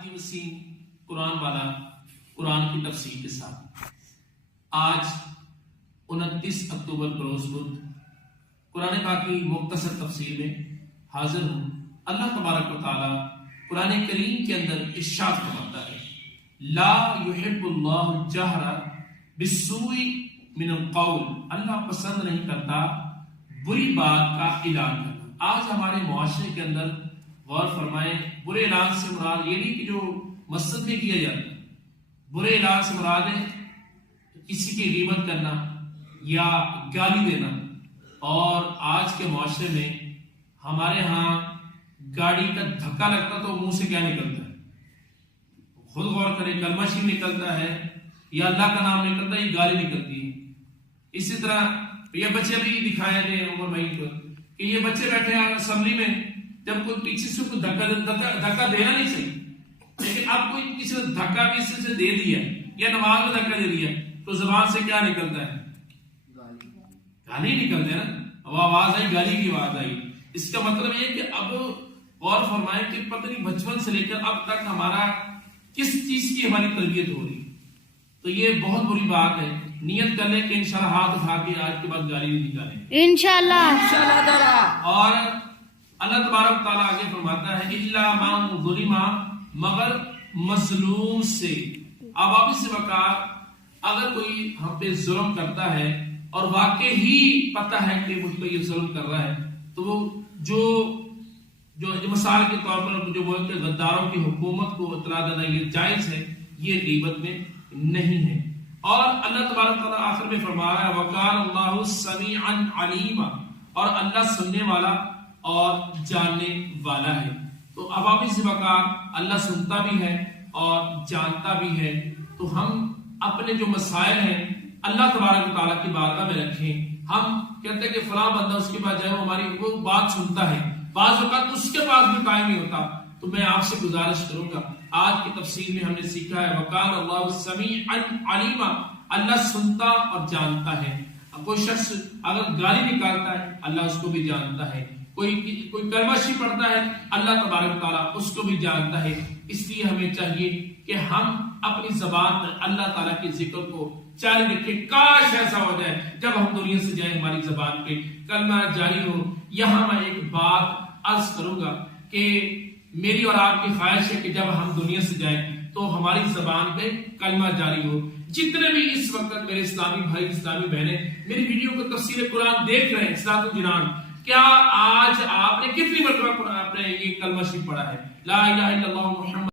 حاجی وسیم قرآن والا قرآن کی تفسیر کے ساتھ آج 29 اکتوبر بروز بدھ قرآن پاک کی مختصر تفسیر میں حاضر ہوں۔ اللہ تبارک و تعالی قرآن کریم کے اندر ارشاد فرماتا ہے لا يحب اللہ الجہر بالسوء من القول، اللہ پسند نہیں کرتا بری بات کا اعلان کرنا۔ آج ہمارے معاشرے کے اندر غور فرمائیں، برے اعلان سے مراد یہ نہیں کہ جو مسجد میں کیا جاتا ہے، برے اعلان سے مراد ہے کسی کی غیبت کرنا یا گالی دینا۔ اور آج کے معاشرے میں ہمارے ہاں گاڑی کا دھکا لگتا تو منہ سے کیا نکلتا ہے؟ خود غور کریں، کلمہ شریف نکلتا ہے یا اللہ کا نام نکلتا ہے، یہ گالی نکلتی ہے۔ اسی طرح یہ بچے بھی دکھائے تھے عمر بھائی کو کہ یہ بچے بیٹھے ہیں اسمبلی میں، جب کوئی پیچھے سے کوئی دھکا دینا نہیں چاہیے، لیکن اب کوئی کسی نے دھکا بھی اس سے دے دیا یا نماز میں دھکا دے دیا تو زبان سے کیا نکلتا ہے؟ گالی نکلتے ہیں نا، وہ آواز آئی، گالی کی آواز آئی۔ اس کا مطلب یہ کہ اب غور فرمائیں کہ پتہ نہیں بچپن سے لے کر اب تک ہمارا کس چیز کی ہماری تربیت ہو رہی ہے۔ تو یہ بہت بری بات ہے۔ نیت کر لیں کہ انشاءاللہ ہاتھ اٹھا کے آج کے بعد گالی نہیں نکالیں انشاءاللہ۔ اور اللہ تبارک تعالیٰ آگے فرماتا ہے الا من ظلم، مگر مظلوم سے۔ اب آپ اس وقت اگر کوئی ہم پہ ظلم کرتا ہے اور واقع ہی پتہ ہے کہ مجھ پہ یہ ظلم کر رہا ہے تو وہ جو مثال کے طور پر جو بولتے ہیں غداروں کی حکومت کو اطلاع دینا یہ جائز ہے، یہ غیبت میں نہیں ہے۔ اور اللہ تبارک تعالیٰ آخر میں فرما رہا ہے وَقَالَ اللَّهُ سَمِيعًا عَلِيمًا، اور اللہ سننے والا اور جاننے والا ہے۔ تو اب آپ اس وقت اللہ سنتا بھی ہے اور جانتا بھی ہے، تو ہم اپنے جو مسائل ہیں اللہ تبارک تعالیٰ کی بارگاہ میں رکھیں۔ ہم کہتے ہیں کہ فلاں بندہ اس کے پاس جائے ہماری وہ بات سنتا ہے، بعض اوقات اس کے پاس بھی قائم نہیں ہوتا۔ تو میں آپ سے گزارش کروں گا، آج کی تفسیر میں ہم نے سیکھا ہے وَقَالَ اللَّهُ سَمِيعًا عَلِيمًا، اللہ سنتا اور جانتا ہے۔ کوئی شخص اگر گالی نکالتا ہے اللہ اس کو بھی جانتا ہے، کوئی کلمہ شریف پڑھتا ہے اللہ تبارک تعالیٰ اس کو بھی جانتا ہے۔ اس لیے ہمیں چاہیے کہ ہم اپنی زبان پر اللہ تعالیٰ کے ذکر کو جاری رکھیں۔ کاش ایسا ہو جائے جب ہم دنیا سے جائیں ہماری زبان پہ کلمہ جاری ہو۔ یہاں میں ایک بات عرض کروں گا کہ میری اور آپ کی خواہش ہے کہ جب ہم دنیا سے جائیں تو ہماری زبان پہ کلمہ جاری ہو۔ جتنے بھی اس وقت میرے اسلامی بھائی اسلامی بہنیں میری ویڈیو کو تفسیر قرآن دیکھ رہے ہیں اصلاۃ الجنان، کیا آج آپ نے کتنی مرتبہ آپ نے یہ کلمہ شریف پڑھا ہے لا الہ الا اللہ محمد